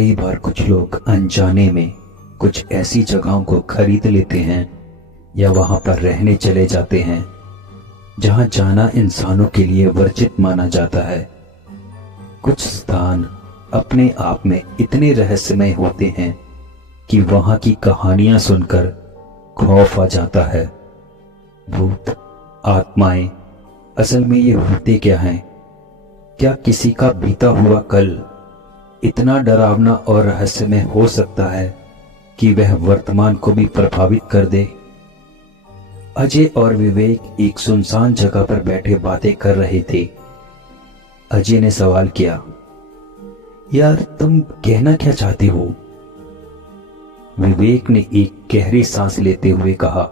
कई बार कुछ लोग अनजाने में कुछ ऐसी जगहों को खरीद लेते हैं या वहां पर रहने चले जाते हैं जहां जाना इंसानों के लिए वर्जित माना जाता है। कुछ स्थान अपने आप में इतने रहस्यमय होते हैं कि वहां की कहानियां सुनकर खौफ आ जाता है। भूत, आत्माएं, असल में ये होते क्या हैं? क्या किसी का बीता हुआ कल इतना डरावना और रहस्यमय हो सकता है कि वह वर्तमान को भी प्रभावित कर दे? अजय और विवेक एक सुनसान जगह पर बैठे बातें कर रहे थे। अजय ने सवाल किया, यार तुम कहना क्या चाहते हो? विवेक ने एक गहरी सांस लेते हुए कहा,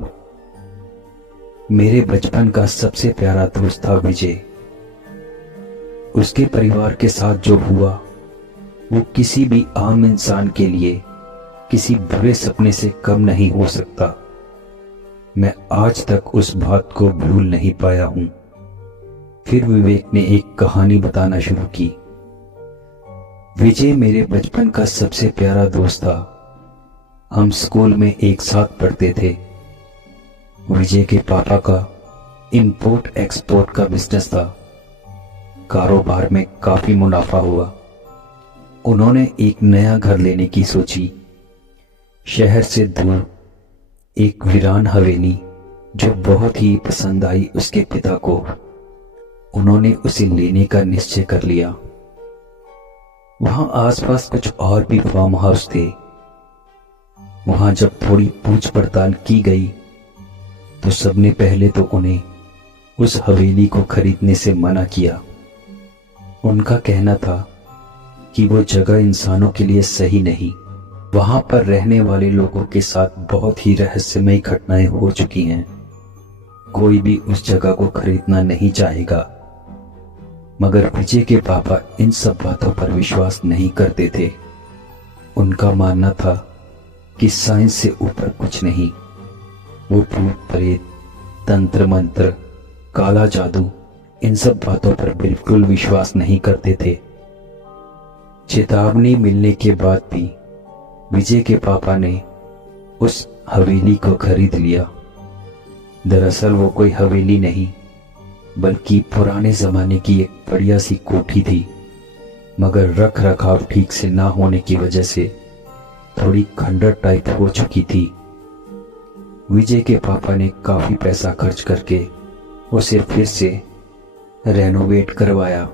मेरे बचपन का सबसे प्यारा दोस्त था विजय। उसके परिवार के साथ जो हुआ वो किसी भी आम इंसान के लिए किसी बुरे सपने से कम नहीं हो सकता। मैं आज तक उस बात को भूल नहीं पाया हूं। फिर विवेक ने एक कहानी बताना शुरू की। विजय मेरे बचपन का सबसे प्यारा दोस्त था। हम स्कूल में एक साथ पढ़ते थे। विजय के पापा का इंपोर्ट एक्सपोर्ट का बिजनेस था। कारोबार में काफी मुनाफा हुआ। उन्होंने एक नया घर लेने की सोची। शहर से दूर एक वीरान हवेली जो बहुत ही पसंद आई उसके पिता को। उन्होंने उसे लेने का निश्चय कर लिया। वहां आसपास कुछ और भी फार्म हाउस थे। वहां जब थोड़ी पूछ पड़ताल की गई तो सबने पहले तो उन्हें उस हवेली को खरीदने से मना किया। उनका कहना था कि वो जगह इंसानों के लिए सही नहीं। वहां पर रहने वाले लोगों के साथ बहुत ही रहस्यमय घटनाएं हो चुकी हैं। कोई भी उस जगह को खरीदना नहीं चाहेगा। मगर विजय के पापा इन सब बातों पर विश्वास नहीं करते थे। उनका मानना था कि साइंस से ऊपर कुछ नहीं। वो भूत प्रेत, तंत्र मंत्र, काला जादू, इन सब बातों पर बिल्कुल विश्वास नहीं करते थे। चेतावनी मिलने के बाद भी विजय के पापा ने उस हवेली को खरीद लिया। दरअसल वो कोई हवेली नहीं बल्कि पुराने जमाने की एक बढ़िया सी कोठी थी, मगर रख रखाव ठीक से ना होने की वजह से थोड़ी खंडर टाइप हो चुकी थी। विजय के पापा ने काफी पैसा खर्च करके उसे फिर से रेनोवेट करवाया।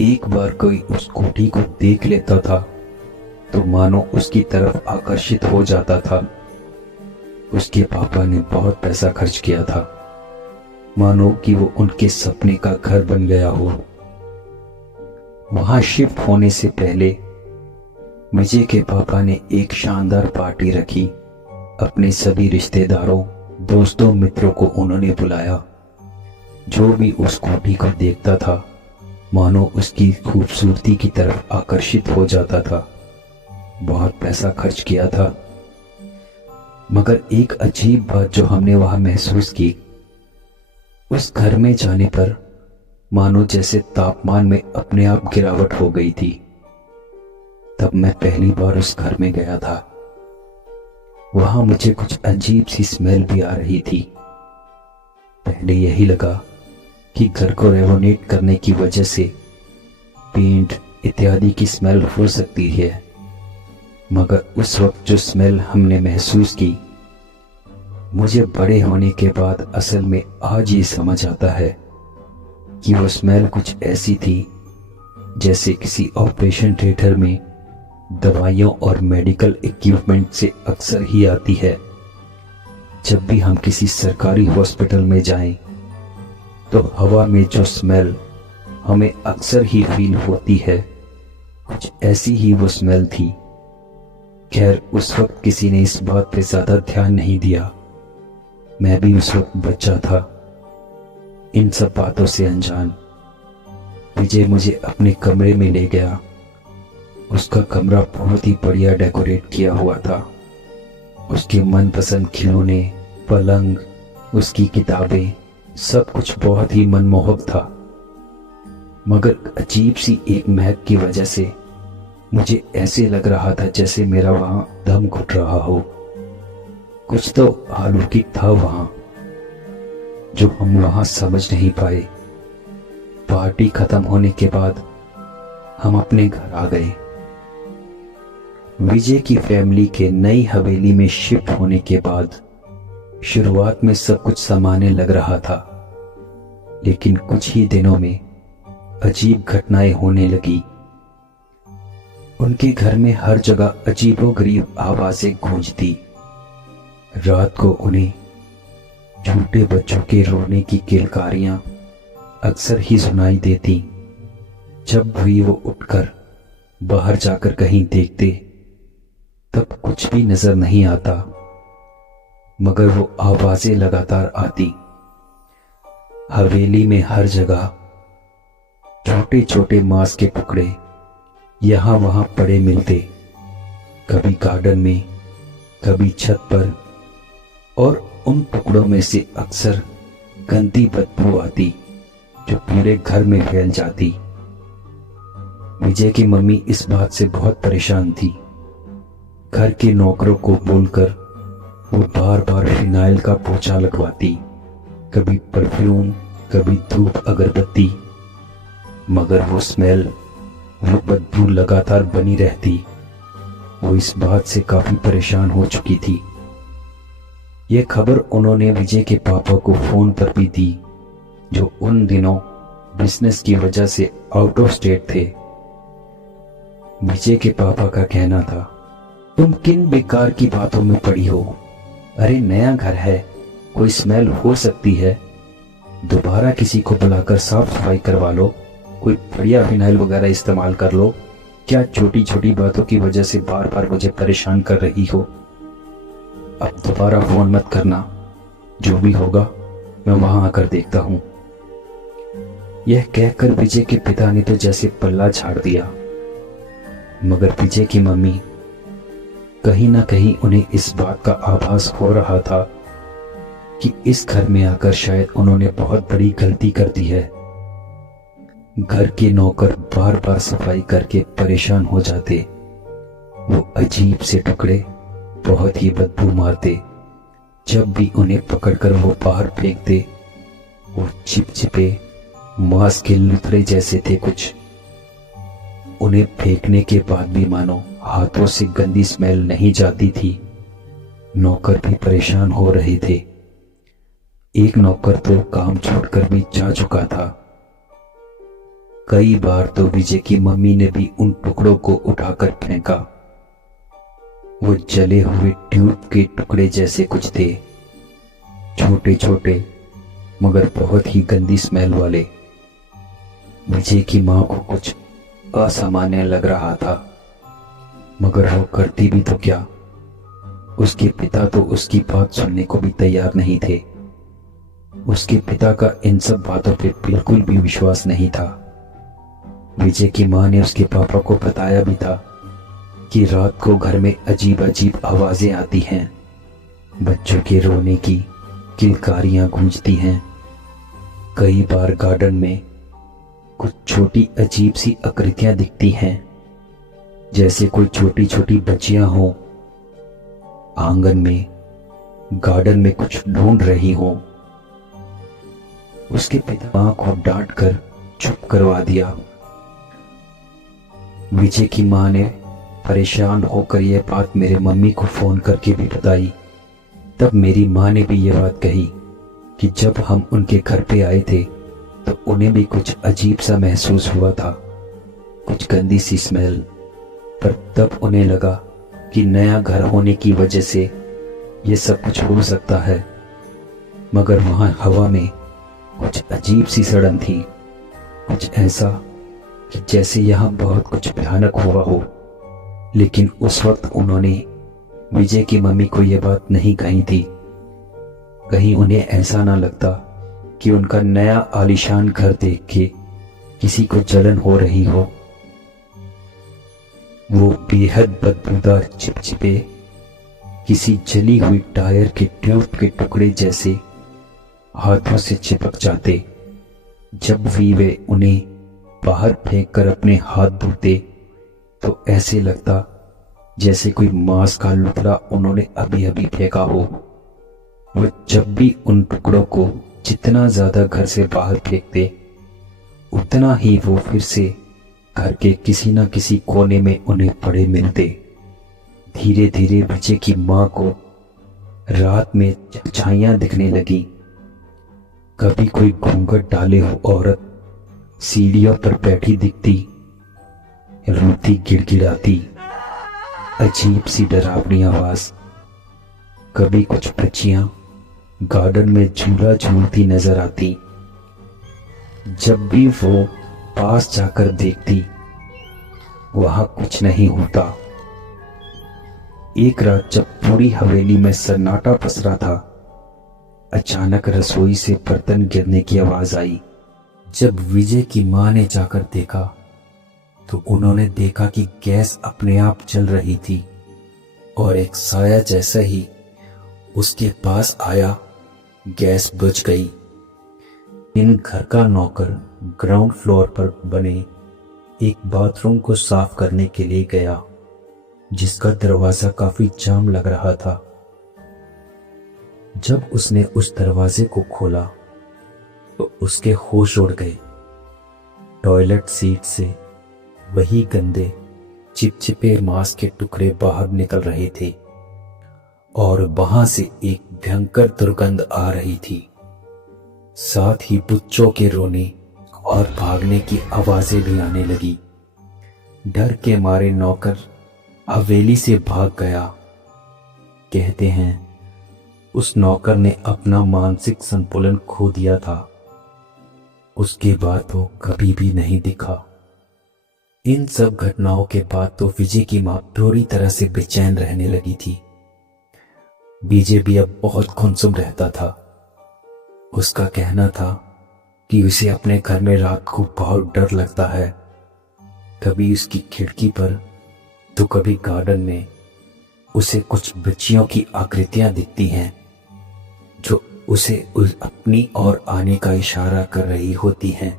एक बार कोई उस कोठी को देख लेता था तो मानो उसकी तरफ आकर्षित हो जाता था। उसके पापा ने बहुत पैसा खर्च किया था, मानो कि वो उनके सपने का घर बन गया हो। वहां शिफ्ट होने से पहले विजय के पापा ने एक शानदार पार्टी रखी। अपने सभी रिश्तेदारों, दोस्तों, मित्रों को उन्होंने बुलाया। जो भी उस कोठी को देखता था मानो उसकी खूबसूरती की तरफ आकर्षित हो जाता था। बहुत पैसा खर्च किया था। मगर एक अजीब बात जो हमने वहां महसूस की, उस घर में जाने पर मानो जैसे तापमान में अपने आप गिरावट हो गई थी। तब मैं पहली बार उस घर में गया था। वहां मुझे कुछ अजीब सी स्मेल भी आ रही थी। पहले यही लगा कि घर को रेनोवेट करने की वजह से पेंट इत्यादि की स्मेल हो सकती है, मगर उस वक्त जो स्मेल हमने महसूस की, मुझे बड़े होने के बाद असल में आज ये समझ आता है कि वो स्मेल कुछ ऐसी थी जैसे किसी ऑपरेशन थिएटर में दवाइयों और मेडिकल इक्विपमेंट से अक्सर ही आती है। जब भी हम किसी सरकारी हॉस्पिटल में जाएं तो हवा में जो स्मेल हमें अक्सर ही फील होती है, कुछ ऐसी ही वो स्मेल थी। खैर, उस वक्त किसी ने इस बात पे ज्यादा ध्यान नहीं दिया। मैं भी उस वक्त बच्चा था, इन सब बातों से अनजान। विजय मुझे अपने कमरे में ले गया। उसका कमरा बहुत ही बढ़िया डेकोरेट किया हुआ था। उसके मनपसंद खिलौने, पलंग, उसकी किताबें, सब कुछ बहुत ही मनमोहक था। मगर अजीब सी एक महक की वजह से मुझे ऐसे लग रहा था जैसे मेरा वहां दम घुट रहा हो। कुछ तो अलौकिक था वहां जो हम वहां समझ नहीं पाए। पार्टी खत्म होने के बाद हम अपने घर आ गए। विजय की फैमिली के नई हवेली में शिफ्ट होने के बाद शुरुआत में सब कुछ सामान्य लग रहा था, लेकिन कुछ ही दिनों में अजीब घटनाएं होने लगी। उनके घर में हर जगह अजीबोगरीब आवाजें गूंजती। रात को उन्हें छोटे बच्चों के रोने की किलकारियां अक्सर ही सुनाई देती। जब भी वो उठकर बाहर जाकर कहीं देखते तब कुछ भी नजर नहीं आता, मगर वो आवाजें लगातार आती। हवेली में हर जगह छोटे छोटे मांस के टुकड़े यहां वहां पड़े मिलते, कभी गार्डन में, कभी छत पर, और उन टुकड़ों में से अक्सर गंदी बदबू आती जो पूरे घर में फैल जाती। विजय की मम्मी इस बात से बहुत परेशान थी। घर के नौकरों को बोलकर वो बार बार फिनाइल का पोछा लगवाती, कभी परफ्यूम, कभी धूप अगरबत्ती, मगर वो स्मेल, वो बदबू लगातार बनी रहती। वो इस बात से काफी परेशान हो चुकी थी। यह खबर उन्होंने विजय के पापा को फोन पर भी दी, जो उन दिनों बिजनेस की वजह से आउट ऑफ स्टेट थे। विजय के पापा का कहना था, तुम किन बेकार की बातों में पड़ी हो? अरे नया घर है, कोई स्मेल हो सकती है, दोबारा किसी को बुलाकर साफ सफाई करवा लो, कोई बढ़िया फिनाइल वगैरह इस्तेमाल कर लो। क्या छोटी छोटी बातों की वजह से बार बार मुझे परेशान कर रही हो? अब दोबारा फोन मत करना, जो भी होगा मैं वहां आकर देखता हूं। यह कहकर विजय के पिता ने तो जैसे पल्ला झाड़ दिया, मगर विजय की मम्मी कहीं ना कहीं उन्हें इस बात का आभास हो रहा था कि इस घर में आकर शायद उन्होंने बहुत बड़ी गलती कर दी है। घर के नौकर बार बार सफाई करके परेशान हो जाते। वो अजीब से टुकड़े बहुत ही बदबू मारते। जब भी उन्हें पकड़कर वो बाहर फेंकते, वो चिपचिपे मांस के लुथड़े जैसे थे कुछ। उन्हें फेंकने के बाद भी मानो हाथों से गंदी स्मेल नहीं जाती थी। नौकर भी परेशान हो रहे थे। एक नौकर तो काम छोड़कर भी जा चुका था। कई बार तो विजय की मम्मी ने भी उन टुकड़ों को उठाकर फेंका। वो जले हुए ट्यूब के टुकड़े जैसे कुछ थे, छोटे छोटे मगर बहुत ही गंदी स्मेल वाले। विजय की मां को कुछ असामान्य लग रहा था, मगर वो करती भी तो क्या। उसके पिता तो उसकी बात सुनने को भी तैयार नहीं थे। उसके पिता का इन सब बातों पे बिल्कुल भी विश्वास नहीं था। विजय की मां ने उसके पापा को बताया भी था कि रात को घर में अजीब अजीब आवाजें आती हैं, बच्चों के रोने की किलकारियां गूंजती हैं। कई बार गार्डन में कुछ छोटी अजीब सी आकृतियां दिखती हैं, जैसे कोई छोटी छोटी बच्चियां हों, आंगन में, गार्डन में कुछ ढूंढ रही हों। उसके पिता मां को डांट कर चुप करवा दिया। विजय की मां ने परेशान होकर यह बात मेरे मम्मी को फोन करके भी बताई। तब मेरी मां ने भी यह बात कही कि जब हम उनके घर पे आए थे तो उन्हें भी कुछ अजीब सा महसूस हुआ था, कुछ गंदी सी स्मेल। पर तब उन्हें लगा कि नया घर होने की वजह से ये सब कुछ हो सकता है, मगर वहां हवा में कुछ अजीब सी सड़न थी, कुछ ऐसा कि जैसे यहां बहुत कुछ भयानक हुआ हो। लेकिन उस वक्त उन्होंने विजय की मम्मी को यह बात नहीं कही थी। कहीं उन्हें ऐसा ना लगता कि उनका नया आलीशान घर देख के किसी को जलन हो रही हो। वो बेहद बदबूदार चिपचिपे किसी जली हुई टायर के ट्यूब के टुकड़े जैसे हाथों से चिपक जाते। जब भी वे उन्हें बाहर फेंक कर अपने हाथ धोते तो ऐसे लगता जैसे कोई मांस का लुकड़ा उन्होंने अभी अभी फेंका हो। वो जब भी उन टुकड़ों को जितना ज्यादा घर से बाहर फेंकते, उतना ही वो फिर से घर के किसी न किसी कोने में उन्हें पड़े मिलते। धीरे धीरे विजय की मां को रात में छाइयां दिखने लगी। कभी कोई घूंघट डाले हो औरत सीढ़ियों पर बैठी दिखती, रोती गिड़गिड़ाती, अजीब सी डरावनी आवाज। कभी कुछ बच्चियां गार्डन में झूला झूलती नजर आती। जब भी वो पास जाकर देखती, वहां कुछ नहीं होता। एक रात जब पूरी हवेली में सन्नाटा पसरा था, अचानक रसोई से बर्तन गिरने की आवाज आई। जब विजय की मां ने जाकर देखा तो उन्होंने देखा कि गैस अपने आप जल रही थी और एक साया जैसा ही उसके पास आया, गैस बुझ गई। इन घर का नौकर ग्राउंड फ्लोर पर बने एक बाथरूम को साफ करने के लिए गया, जिसका दरवाजा काफी जाम लग रहा था। जब उसने उस दरवाजे को खोला तो उसके होश उड़ गए। टॉयलेट सीट से वही गंदे चिपचिपे मांस के टुकड़े बाहर निकल रहे थे और वहां से एक भयंकर दुर्गंध आ रही थी। साथ ही बच्चों के रोने और भागने की आवाजें भी आने लगी। डर के मारे नौकर हवेली से भाग गया। कहते हैं उस नौकर ने अपना मानसिक संतुलन खो दिया था। उसके बाद वो कभी भी नहीं दिखा। इन सब घटनाओं के बाद तो विजय की मां पूरी तरह से बेचैन रहने लगी थी। विजय भी अब बहुत गुमसुम रहता था। उसका कहना था कि उसे अपने घर में रात को बहुत डर लगता है। कभी उसकी खिड़की पर तो कभी गार्डन में उसे कुछ बच्चियों की आकृतियां दिखती हैं जो उसे अपनी ओर आने का इशारा कर रही होती हैं।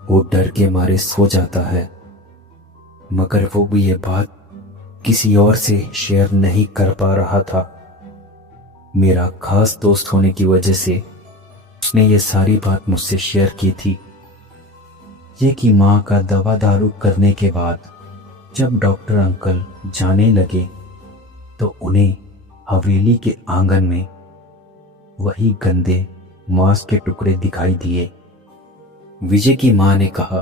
वो डर के मारे सो जाता है, मगर वो भी ये बात किसी और से शेयर नहीं कर पा रहा था। मेरा खास दोस्त होने की वजह से उसने ये सारी बात मुझसे शेयर की थी। ये कि मां का दवा दारू करने के बाद जब डॉक्टर अंकल जाने लगे तो उन्हें हवेली के आंगन में वही गंदे मांस के टुकड़े दिखाई दिए। विजय की मां ने कहा,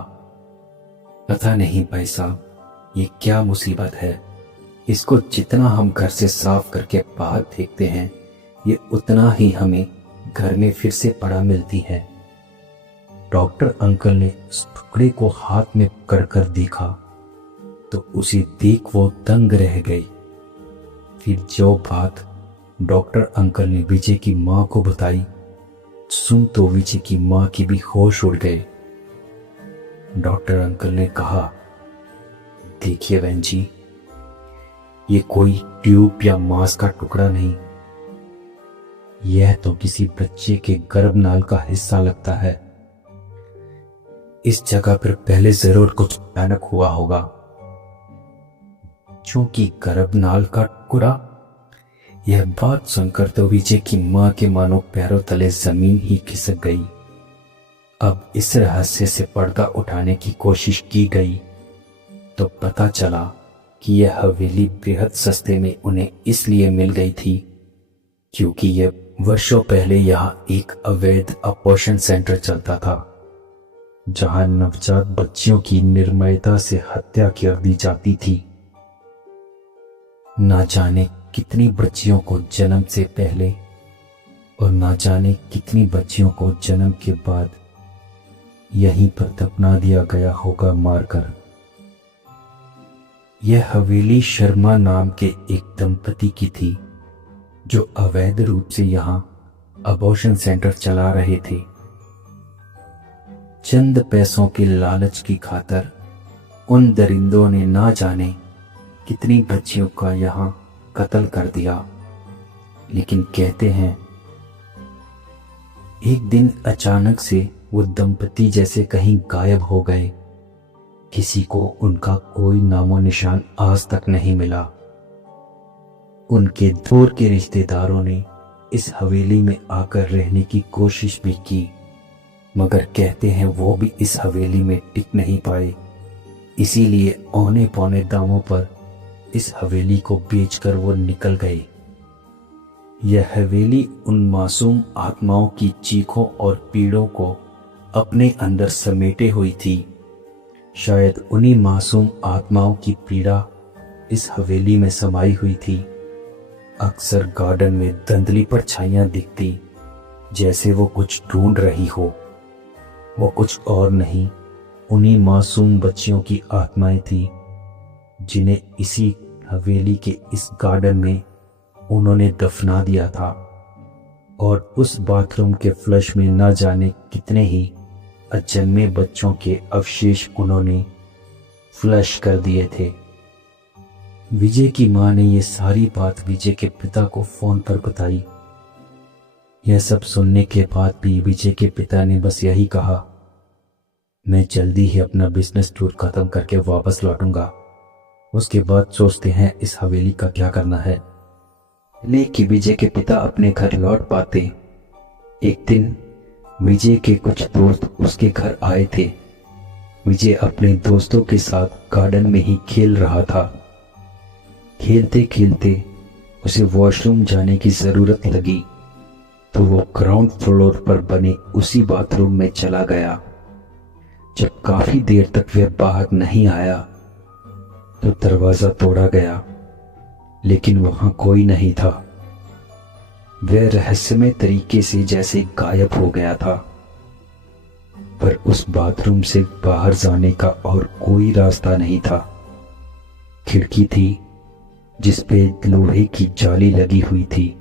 पता नहीं भाई साहब, ये क्या मुसीबत है। इसको जितना हम घर से साफ करके बाहर फेंकते हैं, ये उतना ही हमें घर में फिर से पड़ा मिलती है। डॉक्टर अंकल ने उस टुकड़े को हाथ में कर देखा तो उसे देख वो दंग रह गई। फिर जो बात डॉक्टर अंकल ने विजय की मां को बताई, सुन तो विजय की मां की भी होश उड़ गए। डॉक्टर अंकल ने कहा, देखिए बहन जी, ये कोई ट्यूब या मांस का टुकड़ा नहीं, यह तो किसी बच्चे के गर्भनाल का हिस्सा लगता है। इस जगह पर पहले जरूर कुछ भयानक हुआ होगा। चूंकि गर्भनाल का टुकड़ा, यह बात सुनकर तो विजय की मां के मानो पैरों तले जमीन ही खिसक गई। अब इस रहस्य से पर्दा उठाने की कोशिश की गई तो पता चला कि यह हवेली बेहद सस्ते में उन्हें इसलिए मिल गई थी क्योंकि यह वर्षों पहले यहाँ एक अवैध अबॉर्शन सेंटर चलता था, जहां नवजात बच्चियों की निर्ममता से हत्या कर दी जाती थी। ना जाने कितनी बच्चियों को जन्म से पहले और ना जाने कितनी बच्चियों को जन्म के बाद यहीं पर दफना दिया गया होगा मारकर। यह हवेली शर्मा नाम के एक दंपति की थी जो अवैध रूप से यहां अबॉर्शन सेंटर चला रहे थे। चंद पैसों के लालच की खातर उन दरिंदों ने ना जाने कितनी बच्चियों का यहां कत्ल कर दिया। लेकिन कहते हैं एक दिन अचानक से वो दंपति जैसे कहीं गायब हो गए। किसी को उनका कोई नामो निशान आज तक नहीं मिला। उनके दूर के रिश्तेदारों ने इस हवेली में आकर रहने की कोशिश भी की, मगर कहते हैं वो भी इस हवेली में टिक नहीं पाए। इसीलिए औने पौने दामों पर इस हवेली को बेचकर वो निकल गए। यह हवेली उन मासूम आत्माओं की चीखों और पीड़ों को अपने अंदर समेटे हुई थी। शायद उन्हीं मासूम आत्माओं की पीड़ा इस हवेली में समाई हुई थी। अक्सर गार्डन में धुंधली परछाइयां दिखती, जैसे वो कुछ ढूंढ रही हो। वो कुछ और नहीं, उन्हीं मासूम बच्चियों की आत्माएं थी, जिन्हें इसी हवेली के इस गार्डन में उन्होंने दफना दिया था। और उस बाथरूम के फ्लश में न जाने कितने ही अजन्मे बच्चों के अवशेष उन्होंने फ्लश कर दिए थे। विजय की मां ने यह सारी बात विजय के पिता को फोन पर बताई। यह सब सुनने के बाद भी विजय के पिता ने बस यही कहा, मैं जल्दी ही अपना बिजनेस टूर खत्म करके वापस लौटूंगा, उसके बाद सोचते हैं इस हवेली का क्या करना है। लेकिन विजय के पिता अपने घर लौट पाते। एक दिन विजय के कुछ दोस्त उसके घर आए थे। विजय अपने दोस्तों के साथ गार्डन में ही खेल रहा था। खेलते खेलते उसे वॉशरूम जाने की जरूरत लगी, तो वो ग्राउंड फ्लोर पर बने उसी बाथरूम में चला गया। जब काफी देर तक वह बाहर नहीं आया तो दरवाजा तोड़ा गया, लेकिन वहां कोई नहीं था। वह रहस्यमय तरीके से जैसे गायब हो गया था। पर उस बाथरूम से बाहर जाने का और कोई रास्ता नहीं था। खिड़की थी जिस पे लोहे की जाली लगी हुई थी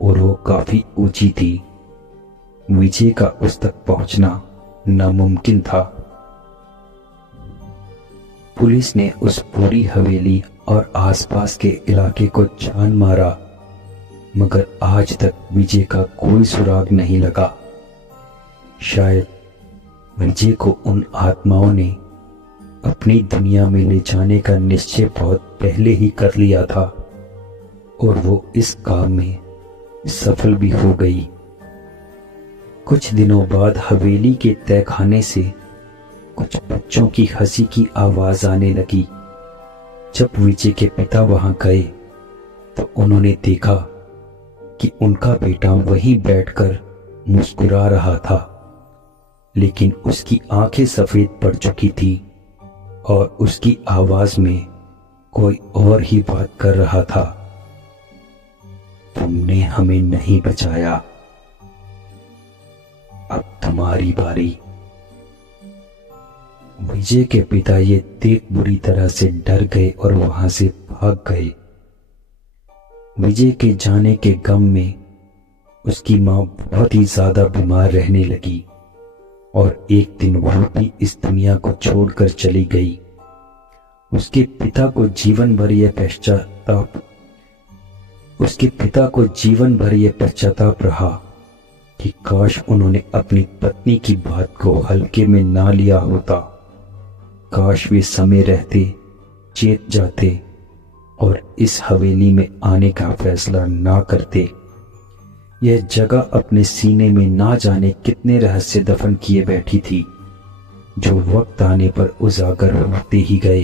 और वो काफी ऊंची थी। विजय का उस तक पहुंचना नामुमकिन था। पुलिस ने उस पूरी हवेली और आसपास के इलाके को छान मारा, मगर आज तक विजय का कोई सुराग नहीं लगा। शायद विजय को उन आत्माओं ने अपनी दुनिया में ले जाने का निश्चय बहुत पहले ही कर लिया था और वो इस काम में सफल भी हो गई। कुछ दिनों बाद हवेली के तहखाने से कुछ बच्चों की हंसी की आवाज आने लगी। जब विजय के पिता वहां गए तो उन्होंने देखा कि उनका बेटा वहीं बैठकर मुस्कुरा रहा था, लेकिन उसकी आंखें सफेद पड़ चुकी थी और उसकी आवाज में कोई और ही बात कर रहा था। तुमने हमें नहीं बचाया, अब तुम्हारी बारी। विजय के पिता ये देख बुरी तरह से डर गए और वहां से भाग गए। विजय के जाने के गम में उसकी मां बहुत ही ज्यादा बीमार रहने लगी और एक दिन वह भी इस दुनिया को छोड़कर चली गई। उसके पिता को जीवन भर यह पश्चाताप रहा कि काश उन्होंने अपनी पत्नी की बात को हल्के में ना लिया होता। काश वे समय रहते चेत जाते और इस हवेली में आने का फैसला ना करते। यह जगह अपने सीने में ना जाने कितने रहस्य दफन किए बैठी थी, जो वक्त आने पर उजागर होते ही गए।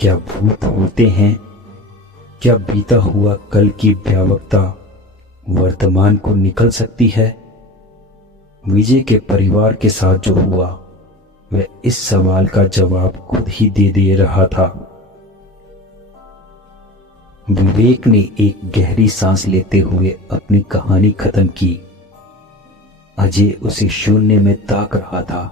क्या भूत होते हैं? क्या बीता हुआ कल की भयावहता वर्तमान को निकल सकती है? विजय के परिवार के साथ जो हुआ वह इस सवाल का जवाब खुद ही दे रहा था। विवेक ने एक गहरी सांस लेते हुए अपनी कहानी खत्म की। अजय उसे शून्य में ताक रहा था।